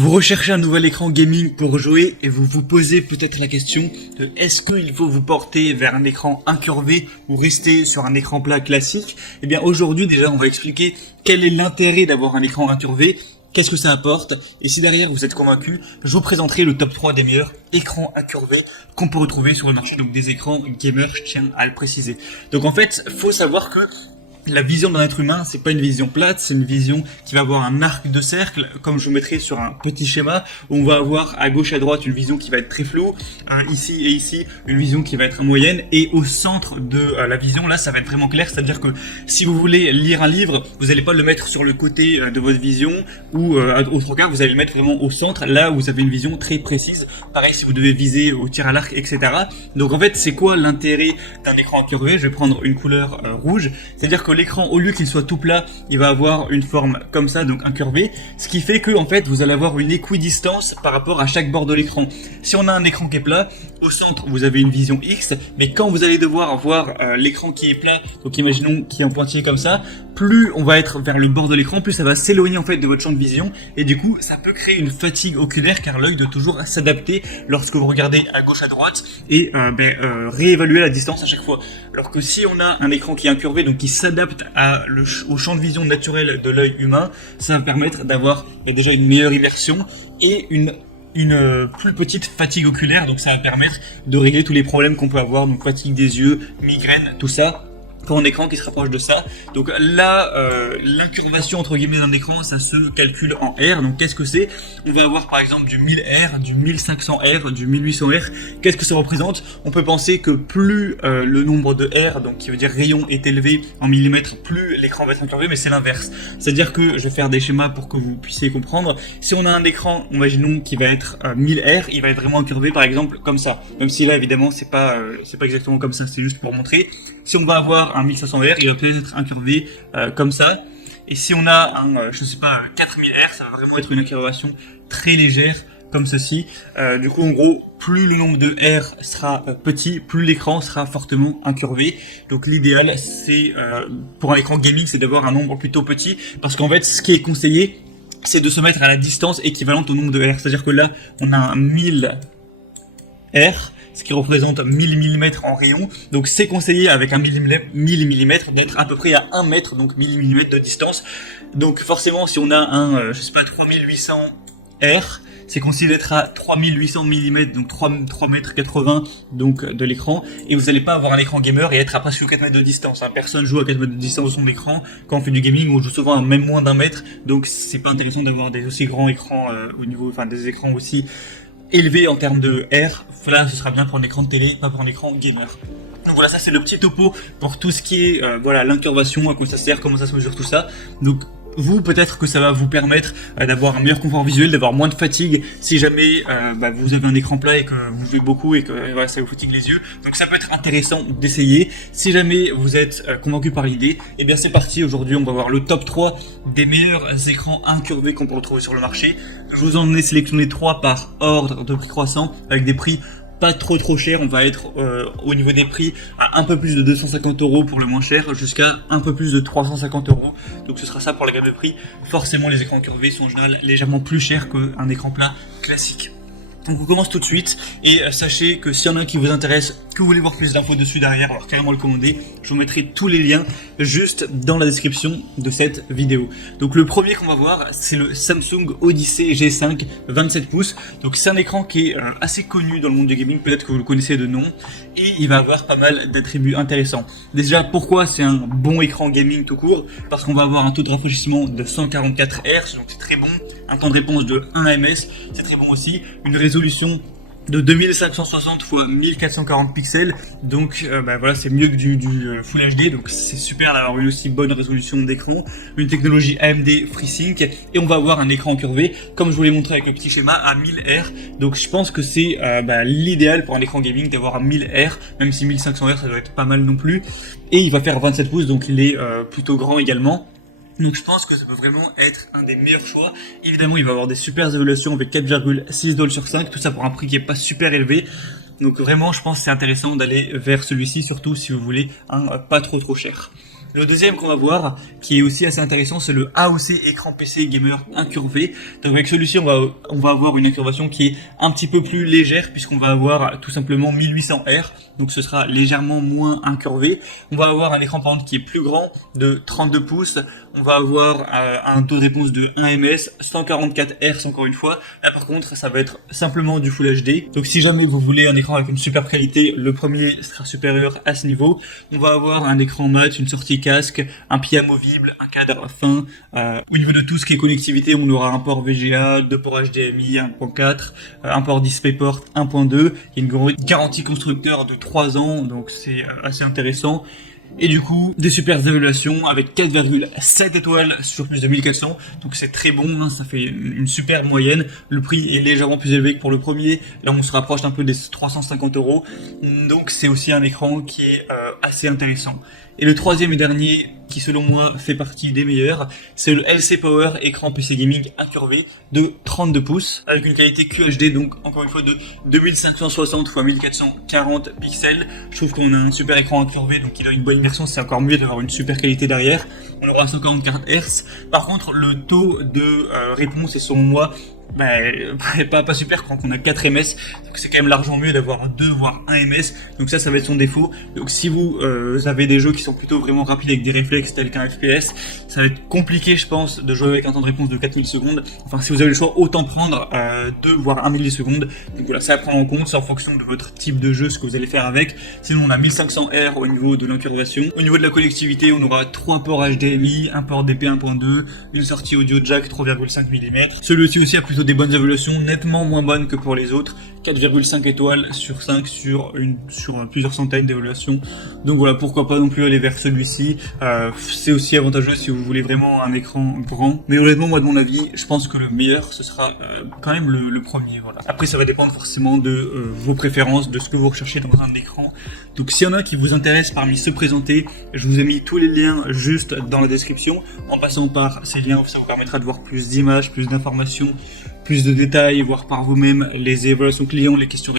Vous recherchez un nouvel écran gaming pour jouer et vous vous posez peut-être la question de est-ce qu'il faut vous porter vers un écran incurvé ou rester sur un écran plat classique? Eh bien aujourd'hui déjà on va expliquer quel est l'intérêt d'avoir un écran incurvé, qu'est-ce que ça apporte, et si derrière vous êtes convaincu, je vous présenterai le top 3 des meilleurs écrans incurvés qu'on peut retrouver sur le marché, donc des écrans gamers, je tiens à le préciser. Donc en fait, faut savoir que la vision d'un être humain, c'est pas une vision plate, c'est une vision qui va avoir un arc de cercle, comme je vous mettrai sur un petit schéma, où on va avoir à gauche à droite une vision qui va être très floue, ici et ici une vision qui va être moyenne, et au centre de la vision, là ça va être vraiment clair, c'est-à-dire que si vous voulez lire un livre, vous n'allez pas le mettre sur le côté de votre vision, ou autre cas, vous allez le mettre vraiment au centre, là où vous avez une vision très précise, pareil si vous devez viser au tir à l'arc, etc. Donc en fait, c'est quoi l'intérêt d'un écran incurvé? Je vais prendre une couleur rouge, c'est-à-dire que l'écran, au lieu qu'il soit tout plat, il va avoir une forme comme ça, donc incurvée, ce qui fait que en fait vous allez avoir une équidistance par rapport à chaque bord de l'écran. Si on a un écran qui est plat, au centre vous avez une vision X, mais quand vous allez devoir voir l'écran qui est plat, donc imaginons qui est en pointillé comme ça, plus on va être vers le bord de l'écran, plus ça va s'éloigner en fait de votre champ de vision, et du coup ça peut créer une fatigue oculaire car l'œil doit toujours s'adapter lorsque vous regardez à gauche à droite et réévaluer la distance à chaque fois. Alors que si on a un écran qui est incurvé, donc qui s'adapte au champ de vision naturel de l'œil humain, ça va permettre d'avoir déjà une meilleure immersion et une plus petite fatigue oculaire, donc ça va permettre de régler tous les problèmes qu'on peut avoir, donc fatigue des yeux, migraine, tout ça, pour un écran qui se rapproche de ça. Donc là, l'incurvation entre guillemets d'un écran, ça se calcule en R. Donc qu'est-ce que c'est? On va avoir par exemple du 1000 R, du 1500 R, du 1800 R. Qu'est-ce que ça représente? On peut penser que plus le nombre de R, donc qui veut dire rayon, est élevé en millimètres, plus l'écran va être incurvé, mais c'est l'inverse. C'est-à-dire que je vais faire des schémas pour que vous puissiez comprendre. Si on a un écran, imaginons qui va être 1000 R, il va être vraiment incurvé par exemple comme ça. Même si là évidemment c'est pas exactement comme ça, c'est juste pour montrer. Si on va avoir un 1500 R, il va peut-être être incurvé comme ça. Et si on a un, je sais pas, 4000 R, ça va vraiment être une incurvation très légère, comme ceci. Du coup, en gros, plus le nombre de R sera petit, plus l'écran sera fortement incurvé. Donc l'idéal, c'est pour un écran gaming, c'est d'avoir un nombre plutôt petit, parce qu'en fait, ce qui est conseillé, c'est de se mettre à la distance équivalente au nombre de R. C'est-à-dire que là, on a un 1000 R, ce qui représente 1000 mm en rayon, donc c'est conseillé avec un 1000 mm d'être à peu près à 1 mètre, donc 1000 mm de distance. Donc forcément si on a un, je sais pas, 3800 R, c'est conseillé d'être à 3800 mm, donc 3 mètres 80 donc de l'écran, et vous n'allez pas avoir un écran gamer et être à presque 4 mètres de distance, hein. Personne joue à 4 mètres de distance de son écran, quand on fait du gaming on joue souvent à même moins d'un mètre, donc c'est pas intéressant d'avoir des aussi grands écrans au niveau, enfin des écrans aussi élevé en termes de R. Voilà, ce sera bien pour un écran de télé, pas pour un écran gamer. Donc voilà, ça c'est le petit topo pour tout ce qui est voilà, l'incurvation, à quoi ça sert, comment ça se mesure, tout ça. Donc vous, peut-être que ça va vous permettre d'avoir un meilleur confort visuel, d'avoir moins de fatigue si jamais vous avez un écran plat et que vous jouez beaucoup et que voilà, ça vous fatigue les yeux. Donc ça peut être intéressant d'essayer. Si jamais vous êtes convaincu par l'idée, et bien c'est parti. Aujourd'hui on va voir le top 3 des meilleurs écrans incurvés qu'on peut retrouver sur le marché. Je vous en ai sélectionné 3 par ordre de prix croissant, avec des prix pas trop cher. On va être au niveau des prix à un peu plus de 250 € pour le moins cher, jusqu'à un peu plus de 350 €. Donc ce sera ça pour la gamme de prix. Forcément les écrans incurvés sont en général légèrement plus chers qu'un écran plat classique. Donc on commence tout de suite, et sachez que s'il y en a un qui vous intéresse, que vous voulez voir plus d'infos dessus derrière, alors carrément le commander, je vous mettrai tous les liens juste dans la description de cette vidéo. Donc le premier qu'on va voir, c'est le Samsung Odyssey G5 27 pouces. Donc c'est un écran qui est assez connu dans le monde du gaming, peut-être que vous le connaissez de nom, et il va avoir pas mal d'attributs intéressants. Déjà, pourquoi c'est un bon écran gaming tout court? Parce qu'on va avoir un taux de rafraîchissement de 144 Hz, donc c'est très bon, un temps de réponse de 1 ms, c'est très bon aussi, une résolution de 2560 x 1440 pixels, donc voilà, c'est mieux que du Full HD, donc c'est super d'avoir une aussi bonne résolution d'écran, une technologie AMD FreeSync, et on va avoir un écran curvé, comme je vous l'ai montré avec le petit schéma, à 1000 R, donc je pense que c'est l'idéal pour un écran gaming d'avoir un 1000 R, même si 1500 R ça doit être pas mal non plus, et il va faire 27 pouces, donc il est plutôt grand également. Donc je pense que ça peut vraiment être un des meilleurs choix. Évidemment, il va avoir des super évaluations avec 4,6 $ sur 5, tout ça pour un prix qui est pas super élevé. Donc vraiment, je pense que c'est intéressant d'aller vers celui-ci, surtout si vous voulez un pas trop cher. Le deuxième qu'on va voir, qui est aussi assez intéressant, c'est le AOC écran PC gamer incurvé. Donc avec celui-ci, on va avoir une incurvation qui est un petit peu plus légère, puisqu'on va avoir tout simplement 1800 Hz. Donc ce sera légèrement moins incurvé. On va avoir un écran par contre qui est plus grand, de 32 pouces. On va avoir un taux de réponse de 1 ms, 144 Hz encore une fois. Là par contre, ça va être simplement du Full HD. Donc si jamais vous voulez un écran avec une super qualité, le premier sera supérieur à ce niveau. On va avoir un écran mat, une sortie casque, un pied amovible, un cadre fin. Au niveau de tout ce qui est connectivité, on aura un port VGA, deux ports HDMI 1.4, un port DisplayPort 1.2. Il y a une garantie constructeur de 3 ans, donc c'est assez intéressant. Et du coup, des super évaluations avec 4,7 étoiles sur plus de 1400. Donc c'est très bon, hein, ça fait une super moyenne. Le prix est légèrement plus élevé que pour le premier. Là, on se rapproche un peu des 350 €. Donc c'est aussi un écran qui est assez intéressant. Et le troisième et dernier, qui selon moi fait partie des meilleurs, c'est le LC Power écran PC Gaming incurvé de 32 pouces avec une qualité QHD, donc encore une fois de 2560 x 1440 pixels. Je trouve qu'on a un super écran incurvé, donc il a une bonne immersion, c'est encore mieux d'avoir une super qualité derrière. On aura 144 Hz. Par contre, le taux de réponse est selon moi pas super quand on a 4 ms, donc c'est quand même largement mieux d'avoir 2 voire 1 ms, donc ça va être son défaut. Donc si vous avez des jeux qui sont plutôt vraiment rapides avec des réflexes tels qu'un FPS, ça va être compliqué je pense de jouer avec un temps de réponse de 4 millisecondes. Enfin si vous avez le choix, autant prendre 2 voire 1 milliseconde. Donc voilà, ça à prendre en compte, c'est en fonction de votre type de jeu ce que vous allez faire avec. Sinon on a 1500 Hz au niveau de l'incurvation. Au niveau de la connectivité, on aura 3 ports HDMI, un port DP 1.2, une sortie audio jack 3,5 mm. Celui-ci aussi a plutôt des bonnes évaluations, nettement moins bonnes que pour les autres, 4,5 étoiles sur 5 sur plusieurs centaines d'évaluations. Donc voilà, pourquoi pas non plus aller vers celui-ci. C'est aussi avantageux si vous voulez vraiment un écran grand. Mais honnêtement, moi de mon avis, je pense que le meilleur ce sera quand même le premier. Voilà. Après ça va dépendre forcément de vos préférences, de ce que vous recherchez dans un écran. Donc s'il y en a qui vous intéressent parmi ceux présentés, je vous ai mis tous les liens juste dans la description. En passant par ces liens, ça vous permettra de voir plus d'images, plus d'informations, plus de détails, voir par vous-même les évaluations clients, les questions